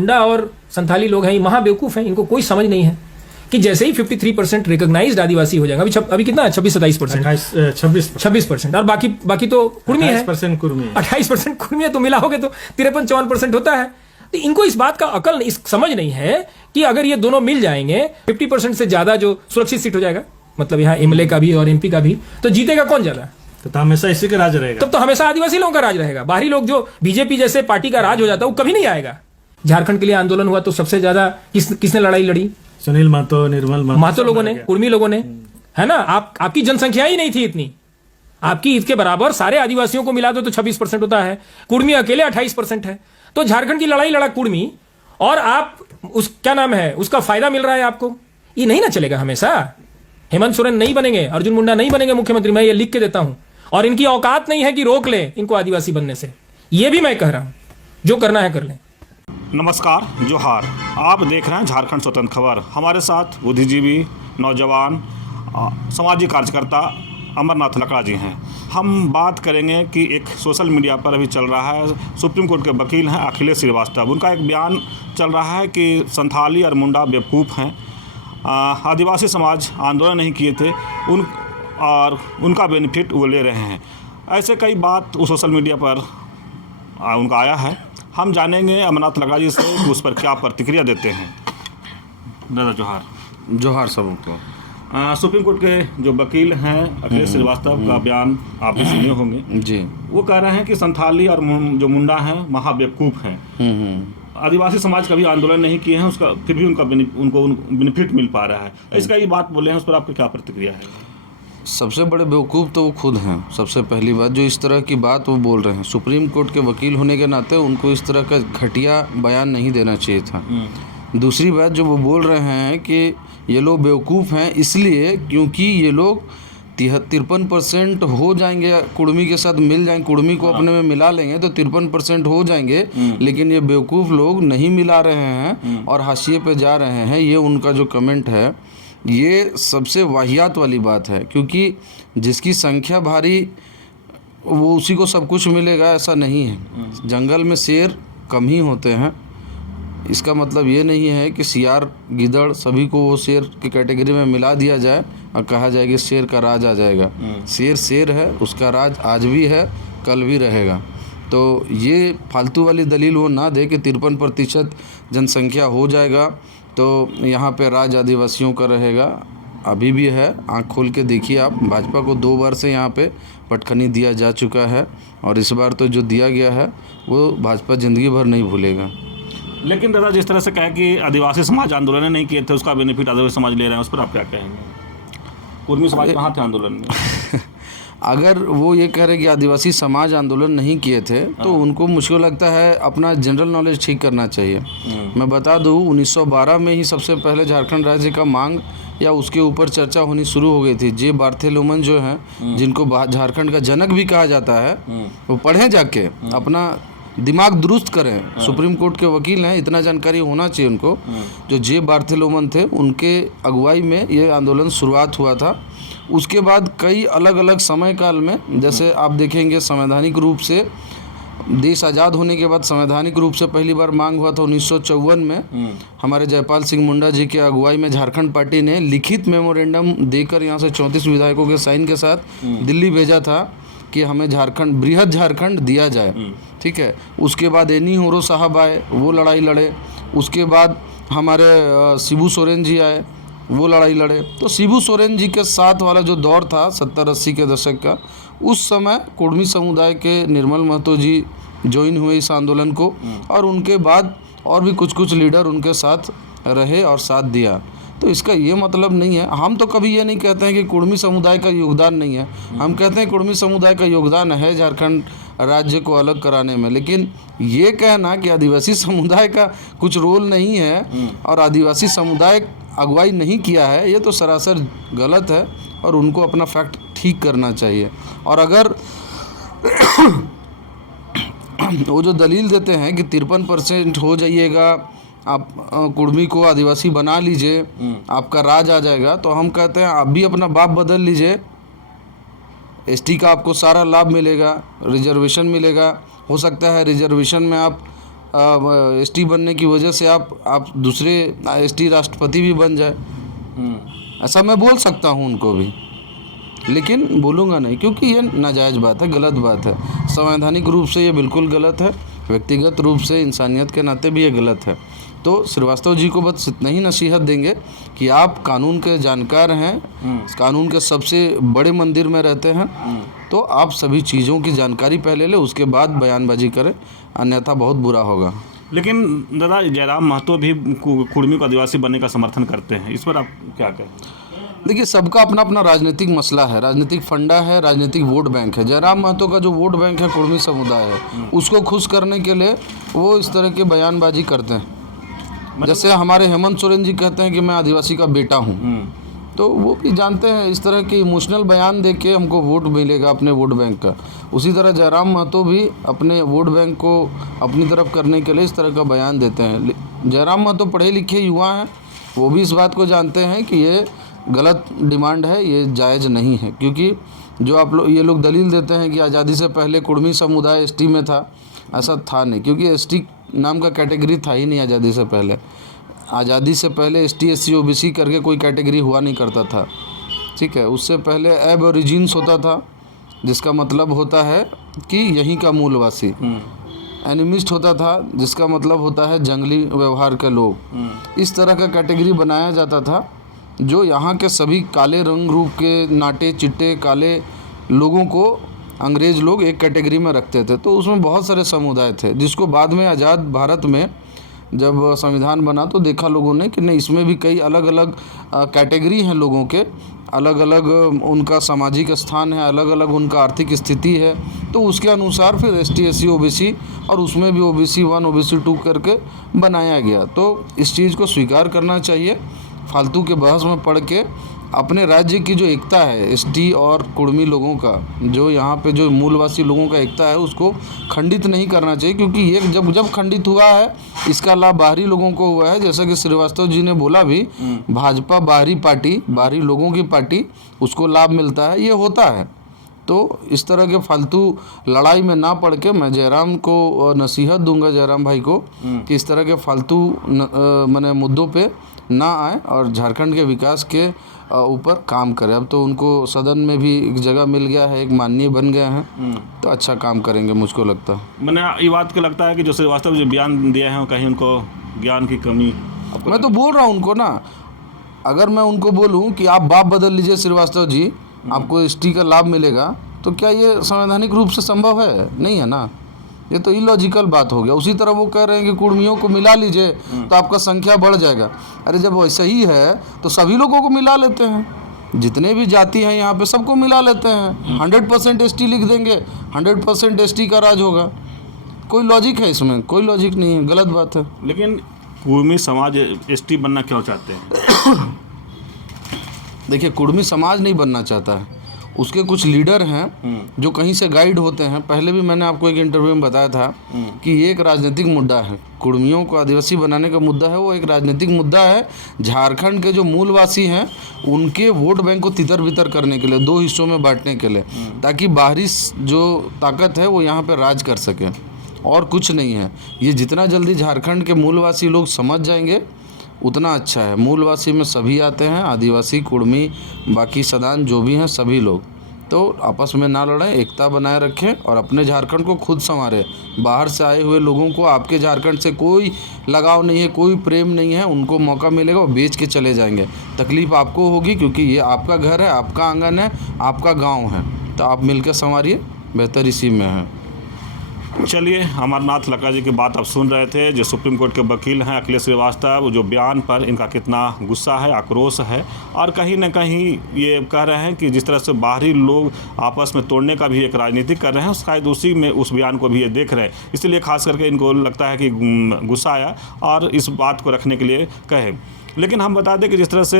मुंडा और संथाली लोग हैं, ये महाबेवकूफ़ हैं, इनको कोई समझ नहीं है कि जैसे ही 53% रिकॉग्नाइज्ड आदिवासी हो जाएगा, अभी कितना है, 26-27%, 26%, और बाकी तो कुर्मी है, 28% कुर्मी है, तो मिलाओगे तो 53-54% होता है। तो इनको इस बात का अकल, इस समझ नहीं है कि अगर ये दोनों मिल जाएंगे 50% से ज्यादा जो सुरक्षित सीट हो जाएगा, मतलब यहाँ एमएलए का भी और एमपी का भी, तो जीतेगा कौन ज्यादा? तो हमेशा इसी का राज रहेगा। तब तो हमेशा आदिवासी लोगों का राज रहेगा। बाहरी लोग, जो बीजेपी जैसे पार्टी का राज हो जाता है, वो कभी नहीं आएगा। झारखंड के लिए आंदोलन हुआ तो सबसे ज्यादा किसने लड़ाई लड़ी? सुनील महतो, निर्मल महतो लोगों ने, कुर्मी लोगों ने, है ना। आपकी जनसंख्या ही नहीं थी इतनी, आपकी इसके बराबर सारे आदिवासियों को मिला दो तो 26% होता है, कुर्मी अकेले 28% है। तो झारखंड की लड़ाई लड़ा कुर्मी, और आप क्या नाम है, उसका फायदा मिल रहा है आपको। ये नहीं ना चलेगा हमेशा। हेमंत सोरेन नहीं बनेंगे, अर्जुन मुंडा नहीं बनेंगे मुख्यमंत्री, मैं ये लिख के देता हूं। और इनकी औकात नहीं है कि रोक ले इनको आदिवासी बनने से, ये भी मैं कह रहा हूं। जो करना है कर लें। नमस्कार, जोहार। आप देख रहे हैं झारखंड स्वतंत्र खबर। हमारे साथ बुद्धिजीवी, नौजवान, सामाजिक कार्यकर्ता अमरनाथ लकड़ा जी हैं। हम बात करेंगे कि एक सोशल मीडिया पर अभी चल रहा है, सुप्रीम कोर्ट के वकील हैं अखिलेश श्रीवास्तव, उनका एक बयान चल रहा है कि संथाली और मुंडा बेवकूफ़ हैं, आदिवासी समाज आंदोलन नहीं किए थे और उनका बेनिफिट वो ले रहे हैं। ऐसे कई बात उस सोशल मीडिया पर उनका आया है। हम जानेंगे अमरनाथ लकड़ा जी से कि उस पर क्या प्रतिक्रिया देते हैं। दादा जोहार। जोहार सबको। सुप्रीम कोर्ट के जो वकील हैं अखिलेश श्रीवास्तव का बयान आप भी सुने होंगे जी। वो कह रहे हैं कि संथाली और जो मुंडा हैं महाबेवकूफ़ हैं, आदिवासी समाज कभी आंदोलन नहीं किए हैं, उसका फिर भी उनको बेनिफिट मिल पा रहा है। इसका ये बात बोले हैं, उस पर आपकी क्या प्रतिक्रिया है? सबसे बड़े बेवकूफ़ तो वो खुद हैं। सबसे पहली बात, जो इस तरह की बात वो बोल रहे हैं, सुप्रीम कोर्ट के वकील होने के नाते उनको इस तरह का घटिया बयान नहीं देना चाहिए था। दूसरी बात, जो वो बोल रहे हैं कि ये लोग बेवकूफ़ हैं इसलिए क्योंकि ये लोग 53% हो जाएंगे, कुर्मी के साथ मिल जाएंगे, कुर्मी को अपने में मिला लेंगे तो 53% हो जाएंगे, लेकिन ये बेवकूफ़ लोग नहीं मिला रहे हैं और हाशिए पे जा रहे हैं। ये उनका जो कमेंट है, ये सबसे वाहियात वाली बात है, क्योंकि जिसकी संख्या भारी वो उसी को सब कुछ मिलेगा ऐसा नहीं है। जंगल में शेर कम ही होते हैं। इसका मतलब ये नहीं है कि सियार, गिदड़ सभी को वो शेर की कैटेगरी में मिला दिया जाए और कहा जाए कि शेर का राज आ जाएगा। शेर शेर है, उसका राज आज भी है, कल भी रहेगा। तो ये फालतू वाली दलील वो ना दे कि 53% जनसंख्या हो जाएगा तो यहाँ पे राज आदिवासियों का रहेगा। अभी भी है, आँख खोल के देखिए आप। भाजपा को 2 बार से यहाँ पे पटखनी दिया जा चुका है और इस बार तो जो दिया गया है वो भाजपा ज़िंदगी भर नहीं भूलेगा। लेकिन दादा, जिस तरह से कहे कि आदिवासी समाज आंदोलन नहीं किए थे, उसका बेनिफिट आदिवासी समाज ले रहे हैं, उस पर आप क्या कहेंगे? कुर्मी समाज कहाँ थे आंदोलन में? अगर वो ये कह रहे कि आदिवासी समाज आंदोलन नहीं किए थे तो उनको, मुझको लगता है, अपना जनरल नॉलेज ठीक करना चाहिए। मैं बता दूं, 1912 में ही सबसे पहले झारखंड राज्य का मांग या उसके ऊपर चर्चा होनी शुरू हो गई थी। जे बार्थेलोमन जो हैं, जिनको झारखंड का जनक भी कहा जाता है, वो पढ़ें जाके, अपना दिमाग दुरुस्त करें। सुप्रीम कोर्ट के वकील हैं, इतना जानकारी होना चाहिए उनको। जो जे बार्थेलोमन थे, उनके अगुवाई में ये आंदोलन शुरुआत हुआ था। उसके बाद कई अलग अलग समय काल में, जैसे आप देखेंगे, संवैधानिक रूप से देश आज़ाद होने के बाद संवैधानिक रूप से पहली बार मांग हुआ था 1954 में। हमारे जयपाल सिंह मुंडा जी के अगुवाई में झारखंड पार्टी ने लिखित मेमोरेंडम देकर यहाँ से 34 विधायकों के साइन के साथ दिल्ली भेजा था कि हमें झारखंड, बृहद झारखंड दिया जाए। ठीक है। उसके बाद एनी होरो साहब आए, वो लड़ाई लड़े। उसके बाद हमारे शिबू सोरेन जी आए, वो लड़ाई लड़े। तो शिबू सोरेन जी के साथ वाला जो दौर था 70-80 के दशक का, उस समय कुर्मी समुदाय के निर्मल महतो जी ज्वाइन हुए इस आंदोलन को, और उनके बाद और भी कुछ लीडर उनके साथ रहे और साथ दिया। तो इसका ये मतलब नहीं है, हम तो कभी ये नहीं कहते हैं कि कुर्मी समुदाय का योगदान नहीं है। हम कहते हैं कुर्मी समुदाय का योगदान है झारखंड राज्य को अलग कराने में, लेकिन ये कहना कि आदिवासी समुदाय का कुछ रोल नहीं है और आदिवासी समुदाय अगुवाई नहीं किया है, ये तो सरासर गलत है और उनको अपना फैक्ट ठीक करना चाहिए। और अगर वो जो दलील देते हैं कि 53% हो जाइएगा, आप कुर्मी को आदिवासी बना लीजिए, आपका राज आ जाएगा, तो हम कहते हैं आप भी अपना बाप बदल लीजिए। एसटी का आपको सारा लाभ मिलेगा, रिजर्वेशन मिलेगा। हो सकता है रिजर्वेशन में आप एसटी बनने की वजह से आप दूसरे एसटी राष्ट्रपति भी बन जाए, ऐसा मैं बोल सकता हूँ उनको भी, लेकिन बोलूँगा नहीं क्योंकि ये नाजायज़ बात है, गलत बात है। संवैधानिक रूप से ये बिल्कुल गलत है, व्यक्तिगत रूप से इंसानियत के नाते भी ये गलत है। तो श्रीवास्तव जी को बस इतना ही नसीहत देंगे कि आप कानून के जानकार हैं, कानून के सबसे बड़े मंदिर में रहते हैं, तो आप सभी चीज़ों की जानकारी पहले ले, उसके बाद बयानबाजी करें, अन्यथा बहुत बुरा होगा। लेकिन दादा जयराम महतो भी कुर्मी को आदिवासी बनने का समर्थन करते हैं, इस पर आप क्या कहें? देखिए, सबका अपना अपना राजनीतिक मसला है, राजनीतिक फंडा है, राजनीतिक वोट बैंक है। जयराम महतो का जो वोट बैंक है कुर्मी समुदाय है, उसको खुश करने के लिए वो इस तरह के बयानबाजी करते हैं। जैसे हमारे हेमंत सोरेन जी कहते हैं कि मैं आदिवासी का बेटा हूँ, तो वो भी जानते हैं इस तरह के इमोशनल बयान दे के हमको वोट मिलेगा अपने वोट बैंक का। उसी तरह जयराम महतो भी अपने वोट बैंक को अपनी तरफ करने के लिए इस तरह का बयान देते हैं। जयराम महतो पढ़े लिखे युवा हैं, वो भी इस बात को जानते हैं कि ये गलत डिमांड है, ये जायज़ नहीं है। क्योंकि जो ये लोग दलील देते हैं कि आज़ादी से पहले कुर्मी समुदाय एसटी में था, ऐसा था नहीं, क्योंकि एसटी नाम का कैटेगरी था ही नहीं आज़ादी से पहले। आज़ादी से पहले एसटी एससी ओबीसी करके कोई कैटेगरी हुआ नहीं करता था, ठीक है। उससे पहले एबोरिजिन्स होता था, जिसका मतलब होता है कि यहीं का मूलवासी। एनिमिस्ट होता था, जिसका मतलब होता है जंगली व्यवहार के लोग। इस तरह का कैटेगरी बनाया जाता था, जो यहाँ के सभी काले रंग रूप के नाटे चिट्टे काले लोगों को अंग्रेज़ लोग एक कैटेगरी में रखते थे। तो उसमें बहुत सारे समुदाय थे, जिसको बाद में आज़ाद भारत में जब संविधान बना तो देखा लोगों ने कि नहीं, इसमें भी कई अलग अलग कैटेगरी हैं लोगों के, अलग अलग उनका सामाजिक स्थान है, अलग अलग उनका आर्थिक स्थिति है। तो उसके अनुसार फिर एसटी एससी ओबीसी और उसमें भी ओबीसी 1 ओबीसी 2 करके बनाया गया। तो इस चीज़ को स्वीकार करना चाहिए। फालतू के बहस में पढ़ के अपने राज्य की जो एकता है एसटी और कुर्मी लोगों का, जो यहाँ पे जो मूलवासी लोगों का एकता है, उसको खंडित नहीं करना चाहिए। क्योंकि ये जब खंडित हुआ है, इसका लाभ बाहरी लोगों को हुआ है। जैसा कि श्रीवास्तव जी ने बोला भी, भाजपा बाहरी पार्टी, बाहरी लोगों की पार्टी, उसको लाभ मिलता है, ये होता है। तो इस तरह के फालतू लड़ाई में ना पड़ के मैं जयराम को नसीहत दूंगा, जयराम भाई को, कि इस तरह के फालतू माने मुद्दों पे ना आए और झारखंड के विकास के ऊपर काम करें। अब तो उनको सदन में भी एक जगह मिल गया है, एक माननीय बन गए हैं, तो अच्छा काम करेंगे मुझको लगता है। मैंने ये बात को लगता है कि जो श्रीवास्तव जो बयान दिए हैं, कहीं उनको ज्ञान की कमी। मैं तो बोल रहा हूँ उनको ना, अगर मैं उनको बोलूँ कि आप बाप बदल लीजिए श्रीवास्तव जी, आपको एसटी का लाभ मिलेगा, तो क्या ये संवैधानिक रूप से संभव है? नहीं है ना, ये तो इलॉजिकल बात हो गया। उसी तरह वो कह रहे हैं कि कुर्मियों को मिला लीजिए तो आपका संख्या बढ़ जाएगा। अरे जब वैसा ही है तो सभी लोगों को मिला लेते हैं, जितने भी जाति हैं यहाँ पे सबको मिला लेते हैं। 100% एसटी लिख देंगे, 100% एसटी का राज होगा। कोई लॉजिक है इसमें? कोई लॉजिक नहीं है, गलत बात है। लेकिन कुर्मी समाज एसटी बनना क्यों चाहते हैं? देखिए, कुर्मी समाज नहीं बनना चाहता है, उसके कुछ लीडर हैं जो कहीं से गाइड होते हैं। पहले भी मैंने आपको एक इंटरव्यू में बताया था कि ये एक राजनीतिक मुद्दा है। कुर्मियों को आदिवासी बनाने का मुद्दा है, वो एक राजनीतिक मुद्दा है। झारखंड के जो मूलवासी हैं उनके वोट बैंक को तितर बितर करने के लिए, 2 हिस्सों में बांटने के लिए, ताकि बाहरी जो ताकत है वो यहाँ पर राज कर सके, और कुछ नहीं है। ये जितना जल्दी झारखंड के मूलवासी लोग समझ जाएंगे उतना अच्छा है। मूलवासी में सभी आते हैं, आदिवासी, कुर्मी, बाकी सदान जो भी हैं सभी लोग। तो आपस में ना लड़ें, एकता बनाए रखें और अपने झारखंड को खुद संवारें। बाहर से आए हुए लोगों को आपके झारखंड से कोई लगाव नहीं है, कोई प्रेम नहीं है। उनको मौका मिलेगा वो बेच के चले जाएंगे। तकलीफ़ आपको होगी, क्योंकि ये आपका घर है, आपका आंगन है, आपका गाँव है। तो आप मिलकर संवारिए, बेहतर इसी में है। चलिए, अमरनाथ लकड़ा जी की बात आप सुन रहे थे, जो सुप्रीम कोर्ट के वकील हैं अखिलेश श्रीवास्तव, जो बयान पर इनका कितना गुस्सा है, आक्रोश है, और कहीं ना कहीं ये कह रहे हैं कि जिस तरह से बाहरी लोग आपस में तोड़ने का भी एक राजनीति कर रहे हैं, शायद उसी में उस बयान को भी ये देख रहे हैं। इसलिए खास करके इनको लगता है कि गुस्सा आया और इस बात को रखने के लिए कहे। लेकिन हम बता दें कि जिस तरह से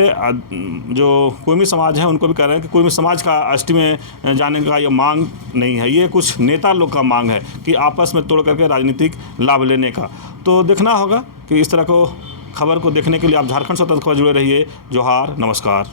जो कुर्मी समाज है उनको भी कह रहे हैं कि कुर्मी समाज का एसटी में जाने का ये मांग नहीं है, ये कुछ नेता लोग का मांग है कि आपस में तोड़ करके राजनीतिक लाभ लेने का। तो देखना होगा कि इस तरह को खबर को देखने के लिए आप झारखंड स्वतंत्र खबर जुड़े रहिए। जोहार, नमस्कार।